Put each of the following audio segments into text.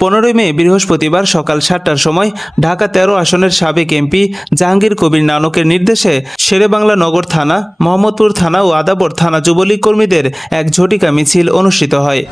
15 মে বৃহস্পতিবার সকাল 7টার সময় ঢাকা 13 আসনের সাবেক এমপি জাহাঙ্গীর কবির নানকের নির্দেশে শেরেবাংলা নগর থানা, মোহাম্মদপুর থানা ও আদাবর থানা যুবলীগ কর্মীদের এক ঝটিকা মিছিল অনুষ্ঠিত হয়।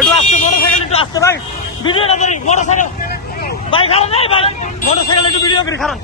একটু আসতে মোটরসাইকেল একটু আসতে ভাই ভিডিওটা করি মোটরসাইকেল ভাই খারাপ নাই ভাই মোটরসাইকেল একটু ভিডিও করি খারাপ